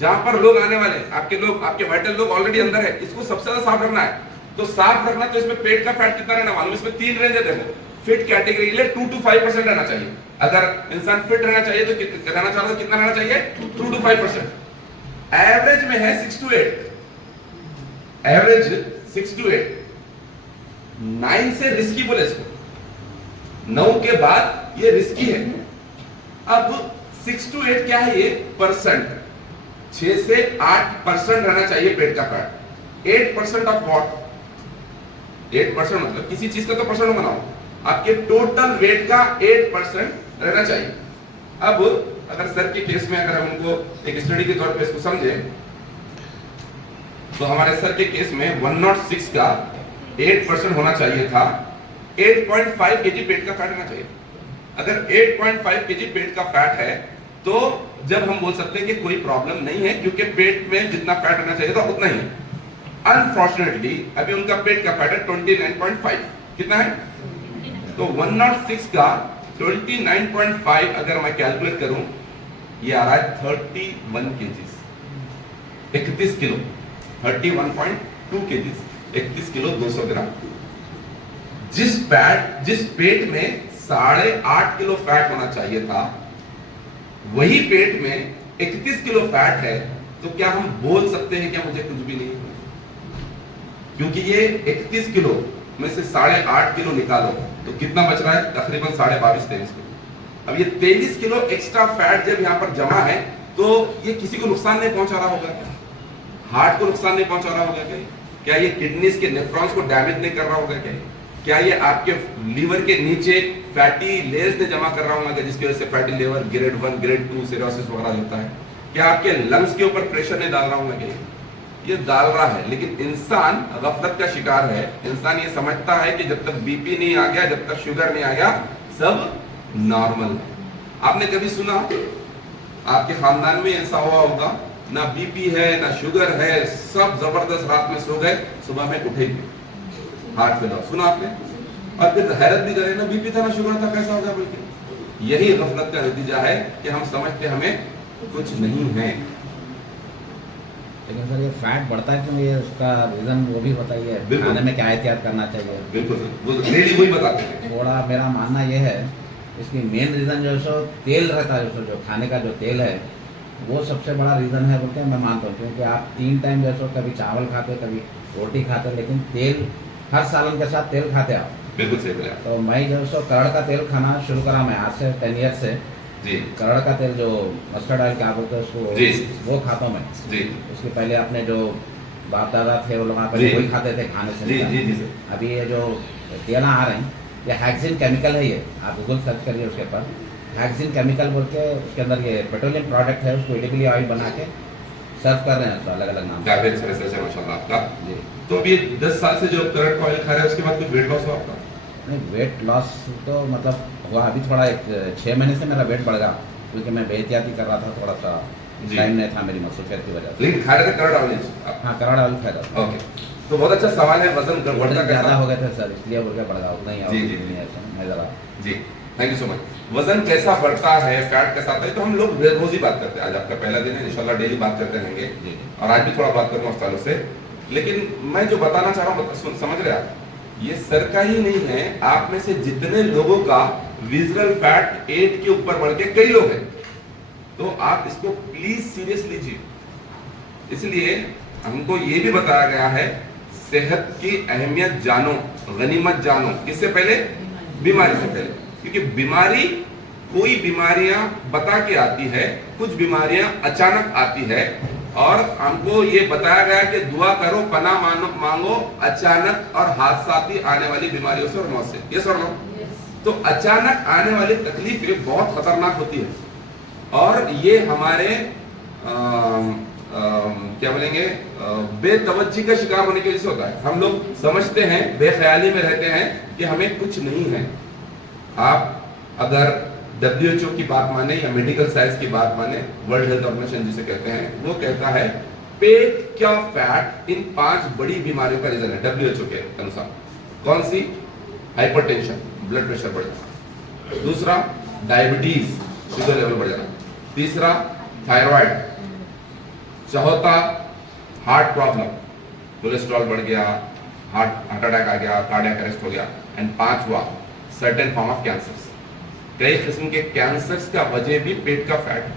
जहां पर लोग आने वाले, आपके वाइटल लोग ऑलरेडी अंदर है, इसको सबसे ज्यादा साफ रखना है। तो साफ रखना, तो इसमें पेट का फैट कितना रहना मालूम? इसमें 3 रेंज है। देखो, फिट कैटेगरी के लिए 2 to 5% रहना चाहिए। अगर इंसान फिट रहना चाहिए तो रहना चाहता है, कितना रहना चाहिए? 2 to 5%। एवरेज में है 6 to 8, एवरेज 6 to 8। 9 से रिस्की बोले इसको, 9 के बाद ये रिस्की है। अब 6 to 8 क्या है? ये परसेंट, 6 से 8% रहना चाहिए पेट का फैट। 8% of what? 8% मतलब किसी चीज का तो परसेंट बनाओ, आपके टोटल वेट का 8% रहना चाहिए। अब अगर सर के केस में अगर हम उनको एक स्टडी के तौर पे इसको समझे, तो हमारे सर के केस में 106 का 8% होना चाहिए था, 8.5 केजी पेट का फैट होना चाहिए। अगर 8.5 केजी पेट का फैट है तो जब हम बोल सकते हैं कि कोई प्रॉब्लम नहीं है, क्योंकि पेट में जितना फैट होना चाहिए था उतना ही। अनफॉर्चुनेटली अभी उनका पेट का फैट है 29.5। कितना है? तो 106 का 29.5 अगर मैं कैलकुलेट करूं, ये आ रहा है 31 केजीज, 31 किलो, 31.2 केजीज, 31 किलो 200 ग्राम। जिस पेट में 8.5 किलो फैट होना चाहिए था, वही पेट में 31 किलो फैट है, तो क्या हम बोल सकते हैं क्या मुझे कुछ भी नहीं? क्योंकि ये 31 किलो में से 8.5 किलो निकालो तो कितना बच रहा है? तकरीबन 22.5-23 किलो। अब ये 23 किलो एक्स्ट्रा फैट जब यहाँ पर जमा है, तो ये किसी को नुकसान नहीं पहुंचा रहा होगा क्या? हार्ट को नुकसान नहीं पहुंचा रहा होगा क्या? क्या ये किडनीज के नेफ्रॉन्स को डैमेज नहीं कर रहा होगा क्या? क्या ये आपके लीवर के नीचे फैटी लेयर्स ने जमा कर रहा होगा, जिसकी वजह से fatty liver grade 1 grade 2 cirrhosis वगैरह होता है? क्या आपके लंग्स के ऊपर प्रेशर नहीं डाल रहा होगा क्या? ये डाल रहा है। लेकिन इंसान गफलत का शिकार है। इंसान ये समझता है कि जब तक बीपी नहीं आ गया, जब तक शुगर नहीं आ गया, सब नॉर्मल है। आपने कभी सुना आपके खानदान में ऐसा हुआ होगा, ना बीपी है ना शुगर है, सब जबरदस्त रात में सो गए, सुबह में उठेंगे हार्ट फेल? सुना आपने? और फिर हैरत भी करे, ना बीपी था ना शुगर था, कैसा हो गया? बल्कि यही गफलत का नतीजा है कि हम समझते हमें कुछ नहीं है। लेकिन सर ये फैट बढ़ता है क्यों, ये उसका रीजन वो भी बताइए, खाने में क्या एहतियात करना चाहिए? बिल्कुल सर, वो रेडी वही बताते हैं। थोड़ा मेरा मानना ये है, इसकी मेन रीजन जो सो तेल रहता है, जो खाने का जो तेल है वो सबसे बड़ा रीजन है बोलते हैं, मैं मानता हूँ। क्योंकि आप 3 टाइम जैसो कभी चावल खाते, कभी रोटी खाते, लेकिन तेल हर सालन के साथ तेल खाते आप। बिल्कुल सही बोला। तो मैं जो सो करड़ का तेल खाना शुरू करा, मैं आज से 10 ईयर से जी। करड़ का तेल जो मस्टर्ड ऑयल क्या बोलते हैं उसको, जी। वो खाता हूँ मैं जी। उसके पहले अपने जो बाप दादा थे वो लोग पहले वही खाते थे खाने से। जी जी जी सर। अभी ये जो तेल आ रहे हैं, ये हैक्सिन केमिकल है, ये आप गूगल सर्च करिए उसके ऊपर, हैक्सिन केमिकल बोल के उसके अंदर ये पेट्रोलियम प्रोडक्ट है, उसको एडिबली ऑयल बना के सर्व कर रहे हैं, उसका अलग अलग नाम। काफी अच्छा रिसर्च है माशाल्लाह आपका। जी। तो अभी 10 साल से जो करंट ऑयल खा रहे हैं, उसके बाद कुछ वेट लॉस हुआ आपका? नहीं, वेट लॉस तो मतलब हुआ, अभी थोड़ा एक 6 महीने से मेरा वेट बढ़ गया, क्योंकि मैं बेहतियाती कर रहा था, थोड़ा सा टाइम नहीं था मेरी मसरूफियत की वजह से। लेकिन खा रहे थे करंट ऑयल? हाँ, करड़ ऑयल खाया था। ओके, तो बहुत अच्छा सवाल है। वजन बढ़ता ज़्यादा कैसा? हो गए थे सर, इसलिए बोल के बढ़ गया, उतना ही। जी, जी, जी। मैं ज़रा जी, थैंक यू सो मच। वजन कैसा बढ़ता है, फैट कैसा आता है, तो हम लोग रोज ही बात करते हैं। आज आपका पहला दिन है, इंशाल्लाह डेली बात करते रहेंगे, जी। और आज भी थोड़ा बात करूंगा अस्पतालों से। लेकिन मैं जो बताना चाह रहा हूँ, समझ रहे आप, ये सर का ही नहीं है, आप में से जितने लोगों का विजुअल फैट 8 के ऊपर बढ़ के कई लोग हैं, तो आप इसको प्लीज सीरियस लीजिए। इसलिए हमको ये भी बताया गया है, सेहत की अहमियत जानो, गनीमत जानो। किससे पहले? बीमारी से पहले। क्योंकि बीमारी, कोई बीमारियां बता के आती है, कुछ बीमारियां अचानक आती है, और हमको ये बताया गया कि दुआ करो, पनाह मांगो अचानक और हादसाती आने वाली बीमारियों से और मौत से। ये सुन लो, तो अचानक आने वाली तकलीफें बहुत खतरनाक होती है, और ये हमारे क्या बोलेंगे, बेतवज्जी का शिकार होने की वजह से होता है। हम लोग समझते हैं, बेख्याली में रहते हैं कि हमें कुछ नहीं है। आप अगर WHO की बात माने या मेडिकल साइंस की बात माने, वर्ल्ड हेल्थ ऑर्गेनाइजेशन जिसे कहते हैं, वो कहता है पेट का फैट इन 5 बड़ी बीमारियों का रीजन है WHO के अनुसार। कौन सी? हाइपरटेंशन, ब्लड प्रेशर बढ़ जाना। दूसरा, डायबिटीज, शुगर लेवल बढ़ जाना। तीसरा, थायराइड। चौथा, हार्ट प्रॉब्लम, कोलेस्ट्रॉल बढ़ गया, हार्ट अटैक आ गया, कार्डियक अरेस्ट हो गया। एंड 5वां, सर्टेन फॉर्म ऑफ कैंसर्स। कई किस्म के कैंसर्स का वजह भी पेट का फैट है।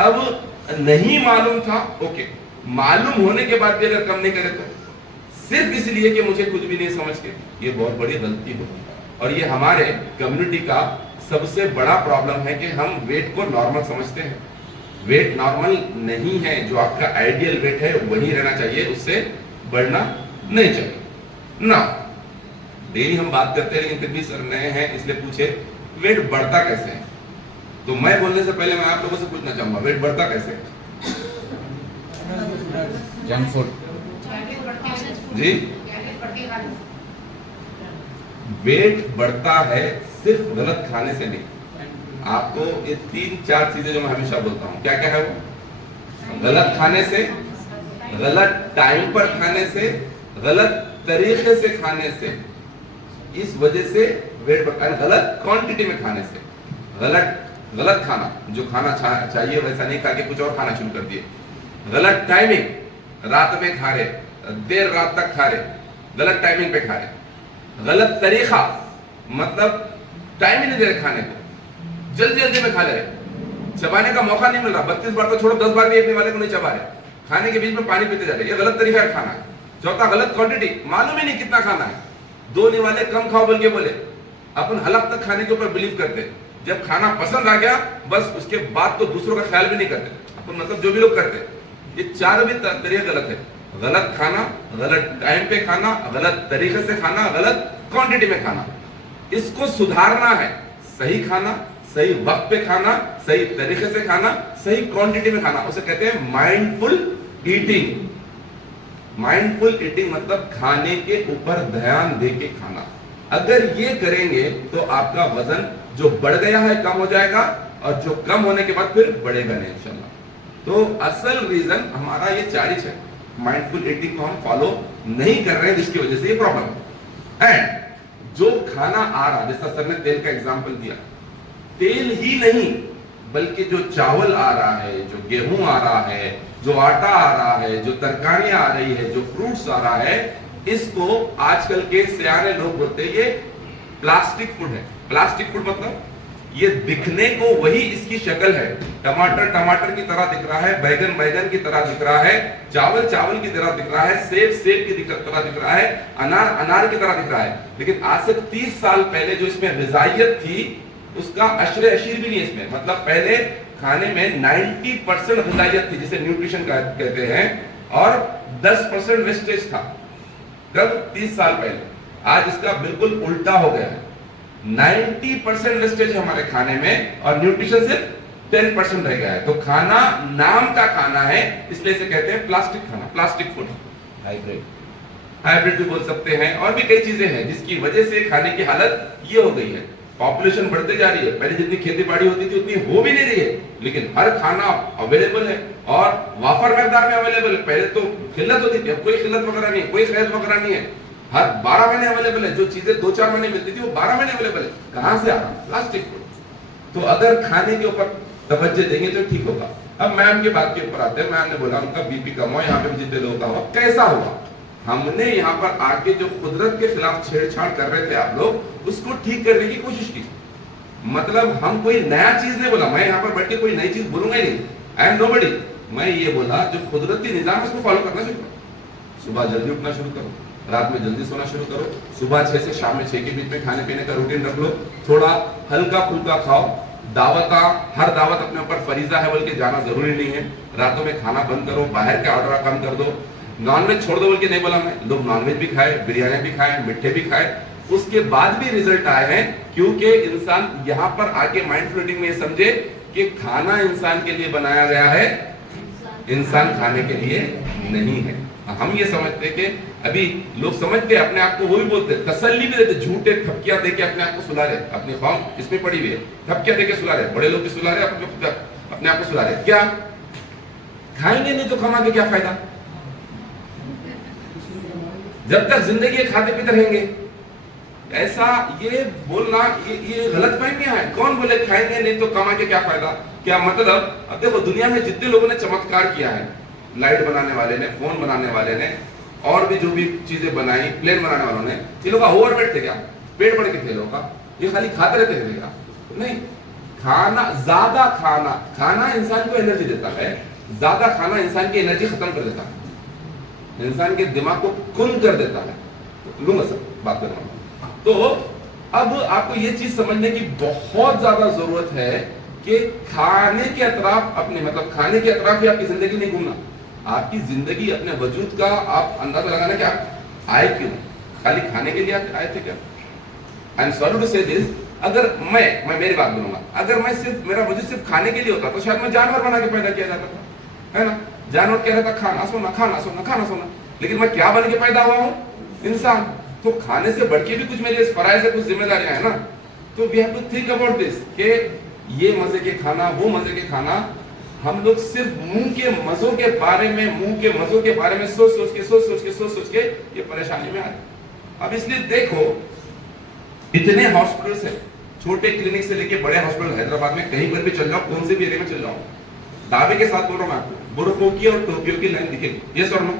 अब नहीं मालूम था, ओके, मालूम होने के बाद भी अगर कम नहीं करे तो सिर्फ इसलिए कि मुझे कुछ भी नहीं समझ के, ये बहुत बड़ी गलती होती है। और ये हमारे कम्युनिटी का सबसे बड़ा प्रॉब्लम है कि हम वेट को नॉर्मल समझते हैं। वेट नॉर्मल नहीं है, जो आपका आइडियल वेट है वही रहना चाहिए, उससे बढ़ना नहीं चाहिए। ना डेली हम बात करते हैं, लेकिन फिर भी सर नए हैं इसलिए पूछे वेट बढ़ता कैसे है। तो मैं बोलने से पहले मैं आप लोगों से पूछना चाहूंगा वेट बढ़ता कैसे है? Junk food. जी, वेट बढ़ता है सिर्फ गलत खाने से नहीं। आपको ये 3-4 चीजें जो मैं हमेशा बोलता हूँ, क्या क्या है वो? गलत खाने से, गलत टाइम पर खाने से, गलत तरीके से खाने से, इस वजह से वेट बढ़ता है। गलत क्वांटिटी में खाने से, गलत खाना, जो खाना चाहिए वैसा नहीं खा के कुछ और खाना शुरू कर दिए। गलत टाइमिंग, रात में खा रहे, देर रात तक खा रहे, गलत टाइमिंग पे खा रहे। गलत तरीका मतलब टाइम ही नहीं दे रहे खाने को, जल्दी जल्दी में खा ले रहे, चबाने का मौका नहीं मिल रहा। 32 बार तो छोड़ो, 10 बार भी एक वाले को नहीं चबा रहे, खाने के बीच में पानी पीते जा रहे। ये गलत तरीका है खाना है। चौथा, गलत क्वांटिटी, मालूम ही नहीं कितना खाना है। 2 निवाले कम खाओ बोल के बोले, अपन हलक तक खाने के ऊपर बिलीव करते। जब खाना पसंद आ गया बस उसके बाद तो दूसरों का ख्याल भी नहीं करते अपन, मतलब जो भी लोग करते। ये 4 भी तरीका गलत है। गलत खाना, गलत टाइम पे खाना, गलत तरीके से खाना, गलत क्वांटिटी में खाना। इसको सुधारना है। सही खाना, सही वक्त पे खाना, सही तरीके से खाना, सही क्वांटिटी में खाना, उसे कहते हैं माइंडफुल ईटिंग। माइंडफुल ईटिंग मतलब खाने के ऊपर ध्यान दे के खाना। अगर ये करेंगे तो आपका वजन जो बढ़ गया है कम हो जाएगा, और जो कम होने के बाद फिर बढ़ेगा नहीं इंशाल्लाह। तो असल रीजन हमारा ये 4 ही है। माइंडफुल ईटिंग को हम फॉलो नहीं कर रहे हैं, जिसकी वजह से ये प्रॉब्लम है। एंड जो खाना आ रहा, जैसा सर ने तेल का एग्जांपल दिया, तेल ही नहीं बल्कि जो चावल आ रहा है, जो गेहूं आ रहा है, जो आटा आ रहा है, जो तरकारियां आ रही है, जो फ्रूट्स आ रहा है, इसको आजकल के सियाने लोग बोलते हैं ये प्लास्टिक फूड है। प्लास्टिक फूड मतलब ये दिखने को वही इसकी शक्ल है। टमाटर टमाटर की तरह दिख रहा है, बैगन बैगन की तरह दिख रहा है, चावल चावल की तरह दिख रहा है, सेब सेब की तरह दिख रहा है, अनार अनार की तरह दिख रहा है। लेकिन आज से 30 साल पहले जो इसमें ग़िज़ाइयत थी उसका अशरे अशीर भी नहीं इसमें। मतलब पहले खाने में 90% ग़िज़ाइयत थी, जिसे न्यूट्रिशन कहते हैं, और 10% वेस्टेज था। कब? 30 साल पहले। आज इसका बिल्कुल उल्टा हो गया है। 90% वेस्टेज हमारे खाने में और न्यूट्रिशन सिर्फ 10% रह गया है। तो खाना नाम का खाना है, इसलिए इसे कहते हैं प्लास्टिक खाना, प्लास्टिक फूड। हाइब्रिड भी बोल सकते हैं, और भी कई चीजें हैं जिसकी वजह से खाने की हालत ये हो गई है। पॉपुलेशन बढ़ते जा रही है, पहले जितनी खेती बाड़ी होती थी उतनी हो भी नहीं रही है, लेकिन हर खाना अवेलेबल है और वाफर मकदार में अवेलेबल है। पहले तो खिल्लत होती थी, अब कोई खिल्लत वगैरह नहीं है, कोई खैर वगैरह नहीं है। हर 12 महीने अवेलेबल है। जो चीजें 2-4 महीने मिलती थी वो 12 महीने अवेलेबल है। कहां से आ रहा? Plastic food. तो अगर खाने के ऊपर तवज्जो देंगे तो ठीक होगा। अब मैम की बात के ऊपर आते हैं। मैम ने बोला उनका बीपी कम हो, यहाँ पे जितने लोग का हो, कैसा होगा? हमने यहाँ पर आके जो कुदरत के खिलाफ छेड़छाड़ कर रहे थे आप लोग, उसको ठीक करने की कोशिश की। मतलब हम कोई नया चीज नहीं बोला, मैं यहाँ पर बैठ के कोई नई चीज बोलूंगा ही नहीं। I am nobody. मैं ये बोला जो कुदरती निजाम है उसको फॉलो करना शुरू करो। सुबह जल्दी उठना शुरू करो, रात में जल्दी सोना शुरू करो, सुबह 6 से शाम में 6 के बीच में खाने पीने का रूटीन रख लो, थोड़ा हल्का फुल्का खाओ। दावत हर दावत अपने ऊपर फरीजा है बोल के जाना जरूरी नहीं है। रातों में खाना बंद करो, बाहर के ऑर्डर कम कर दो, नॉनवेज छोड़ दो बोल के नहीं बोला मैं। लोग नॉनवेज भी खाए, बिरयानी भी खाए, मिठे भी खाए, उसके बाद भी रिजल्ट आए हैं, क्योंकि इंसान यहाँ पर आके माइंडफुल ईटिंग में ये समझे कि खाना इंसान के लिए बनाया गया है, इंसान खाने के लिए नहीं है। हम ये समझते कि अभी लोग समझते अपने आप को, वो भी बोलते तसल्ली भी देते, झूठे थपकियां देके अपने आप को सुला रहे। अपनी कौम इसमें पड़ी हुई है, थपकियां देके सुला रहे, बड़े लोग भी सुला रहे, अपने आप को सुला रहे। क्या खाएंगे नहीं तो कमा के क्या फायदा? जब तक जिंदगी खाते पीते रहेंगे। ऐसा ये बोलना ये गलत फहमियां है। कौन बोले खाएंगे नहीं तो कमा के क्या फायदा? क्या मतलब? अब देखो दुनिया में जितने लोगों ने चमत्कार किया है, लाइट बनाने वाले ने, फोन बनाने वाले ने, और भी जो भी चीजें बनाई, प्लेन बनाने वालों ने, ये लोग ओवरवेट थे क्या? पेट बढ़ के थे लोगों का? ये खाली खाते रहते थे क्या? नहीं। खाना, ज्यादा खाना इंसान को एनर्जी देता है। ज्यादा खाना इंसान की एनर्जी खत्म कर देता है, इंसान के दिमाग को कुन कर देता है। लूंगा सर बात करूंगा। तो अब आपको ये चीज समझने की बहुत ज्यादा जरूरत है कि खाने के अतराफ अपने, मतलब खाने के अतराफ ही आपकी जिंदगी नहीं घूमना। आपकी जिंदगी अपने वजूद का आप अंदाजा लगाना कि आप आए क्यों, खाली खाने के लिए आए थे क्या? आई एम सॉरी टू से दिस, अगर मैं मेरी बात बोलूंगा, अगर मैं मुझे सिर्फ खाने के लिए होता तो शायद मैं जानवर बना के पैदा किया जाता था, है ना? जानवर क्या रहता? खाना सोना, खाना सोना, खाना सोना। लेकिन मैं क्या बन के पैदा हुआ हूँ? इंसान। तो खाने से बढ़ के भी कुछ मेरे फराइज से कुछ जिम्मेदारियां है ना। तो we have to think about this कि ये मजे के खाना, वो मजे के खाना, हम लोग सिर्फ मुंह के मजों के बारे में सोच के ये परेशानी में आ रहे। अब इसलिए देखो, इतने हॉस्पिटल्स हैं, छोटे क्लिनिक से लेके बड़े हॉस्पिटल हैदराबाद में कहीं पर भी चल जाओ, कौन से भी एरिया में चल जाओ, दावे के साथ बोल रहा हूं मैं आपको, बुरकोकी और टोक्यो की लाइन दिखेगी। यस और नो?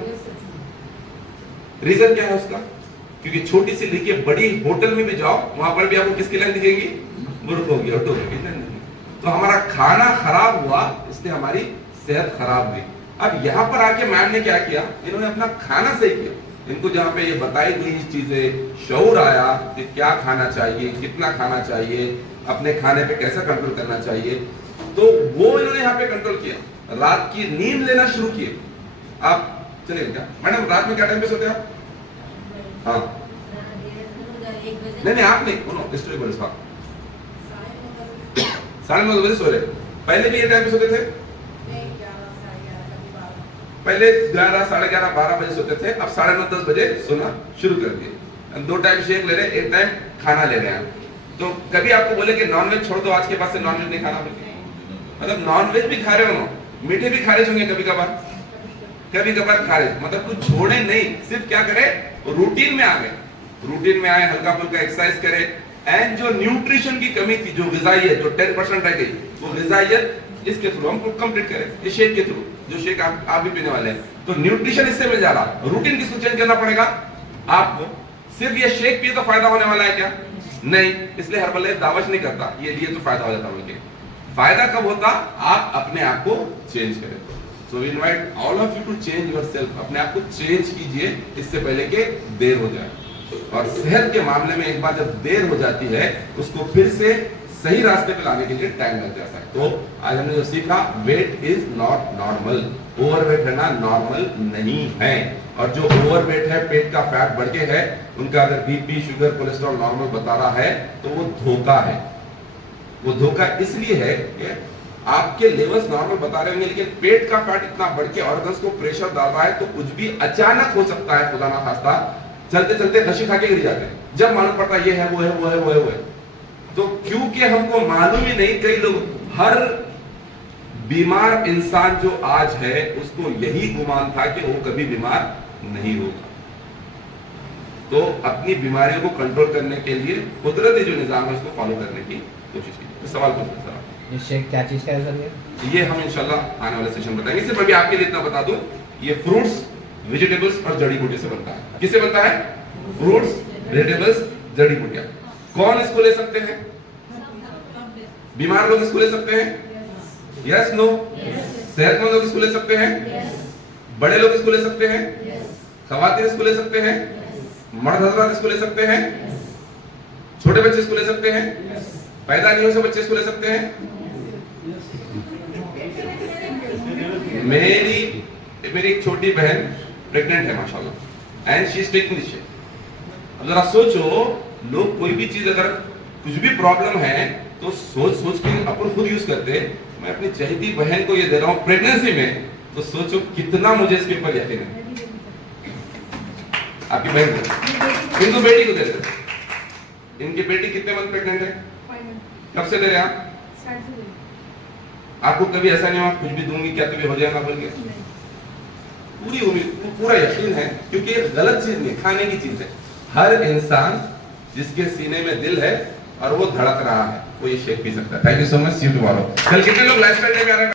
रीजन क्या है उसका? क्योंकि छोटी से लेके बड़ी होटल में भी जाओ, वहां पर भी आपको किसकी लाइन दिखेगी? बुरकोकी और टोक्यो की लाइन दिखेगी। तो हमारा खाना खराब हुआ, इसलिए हमारी सेहत खराब हुई। अब यहाँ पर आके मैम ने क्या किया, इन्होंने अपना खाना सही किया। इनको जहाँ पे ये बताई गई चीजें, शऊर आया कि क्या खाना चाहिए, कितना खाना चाहिए, अपने खाने पे कैसा कंट्रोल करना चाहिए, तो वो इन्होंने यहाँ पे कंट्रोल किया। रात की नींद लेना शुरू किए। आप चलिए क्या मैडम, रात में क्या टाइम पे सोते हैं आप? हाँ नहीं आप नहीं, स्टोरी बोलो। 9:30 बजे सो रहे। पहले भी ये टाइम पे सोते थे? पहले 11, 11:30, 12 बजे सोते थे, अब 9:30-10 बजे सोना शुरू कर दिए। 2 टाइम शेक ले रहे, 1 टाइम खाना ले रहे हैं। तो कभी आपको बोले कि नॉनवेज छोड़ दो, आज के बाद से नॉनवेज नहीं खाना, मतलब नॉनवेज भी खा रहे हो, मीठे भी खा रहे होंगे कभी कभार खा रहे, मतलब कुछ छोड़े नहीं, सिर्फ क्या करे, रूटीन में आ गए, रूटीन में आए, हल्का फुल्का एक्सरसाइज करे, एंड जो न्यूट्रिशन की कमी थी, जो ग़िज़ाइयत जो 10% रह गई, वो ग़िज़ाइयत इसके थ्रू हमको कंप्लीट करें, ये शेक के थ्रू, जो शेक आप भी पीने वाले हैं। तो न्यूट्रिशन इससे मिल जा रहा, रूटीन किसको चेंज करना पड़ेगा? आपको। सिर्फ ये शेक पिए तो फायदा होने वाला है क्या? नहीं। इसलिए हर्बल दावत नहीं करता, ये लिए तो फायदा हो जाता है। फायदा कब होता? आप अपने आप को चेंज करें। So we invite all of you to change yourself, अपने आप को चेंज कीजिए इससे पहले कि देर हो जाए। और सेहत के मामले में एक बार जब देर हो जाती है, उसको फिर से सही रास्ते पे लाने के लिए टाइम लग जाता है। तो आज हमने जो सीखा, weight is not normal, overweight रहना नॉर्मल नहीं है। और जो ओवरवेट है, पेट का फैट बढ़ के है, उनका अगर बीपी, शुगर, कोलेस्ट्रॉल नॉर्मल बता रहा है, तो वो धोखा है। वो धोखा इसलिए है कि आपके लेवल्स नॉर्मल बता रहे होंगे, लेकिन पेट का फैट इतना बढ़ के ऑर्गन्स को प्रेशर डाल रहा है, तो कुछ भी अचानक हो सकता है, खुदा ना खास्ता, चलते चलते घसी खा के गिर जाते हैं। जब मालूम पड़ता है ये है, वो है, वो है, वो है, वो है। तो क्योंकि हमको मालूम ही नहीं, कई लोग, हर बीमार इंसान जो आज है, उसको यही गुमान था कि वो कभी बीमार नहीं होगा। तो अपनी बीमारियों को कंट्रोल करने के लिए कुदरती जो निजाम है, उसको फॉलो करने की कोशिश कीजिए। तो सवाल पूछिए सर। ये शेक क्या चीज का है सर? ये हम इंशाल्लाह आने वाले सेशन बताएंगे। सिर्फ अभी आपके लिए इतना बता दूं, ये फ्रूट्स, वेजिटेबल्स और जड़ी बूटी से बनता है। किससे बनता है? फ्रूट्स, वेजिटेबल्स, जड़ी बूटियां। कौन इसको ले सकते हैं? बीमार लोग इसको ले सकते हैं? Yes, no? सेहतमंद लोग इसको ले सकते हैं? बड़े लोग इसको ले सकते हैं? खवातीन इसको ले सकते हैं? मर्द हजरात इसको ले सकते हैं? छोटे बच्चे इसको ले सकते हैं? पैदा नहीं हुए से बच्चे इसको ले सकते हैं? मेरी एक छोटी बहन प्रेग्नेंट है माशाल्लाह, and she is taking this shake. अब जरा सोचो, लोग कोई भी चीज, अगर कुछ भी प्रॉब्लम है, तो सोच सोच के अपन खुद यूज करते हैं। मैं अपनी चहेती बहन को ये दे रहा हूँ प्रेगनेंसी में, तो सोचो कितना मुझे इसके ऊपर यकीन है। आपकी बहन को, इनको बेटी को दे रहे थे। इनकी बेटी कितने मंथ प्रेग्नेंट है? कब से दे रहे हैं आप? आपको कभी ऐसा नहीं हुआ कुछ भी दूंगी क्या कभी हो जाएगा बोल के? पूरी उम्मीद, पूरा यकीन है, क्योंकि ये गलत चीज नहीं, खाने की चीज है। हर इंसान जिसके सीने में दिल है और वो धड़क रहा है, वो ये शेक पी सकता है। Thank you so much, see you tomorrow. कल कितने लोग लाइफस्टाइल डे में आ रहे हैं?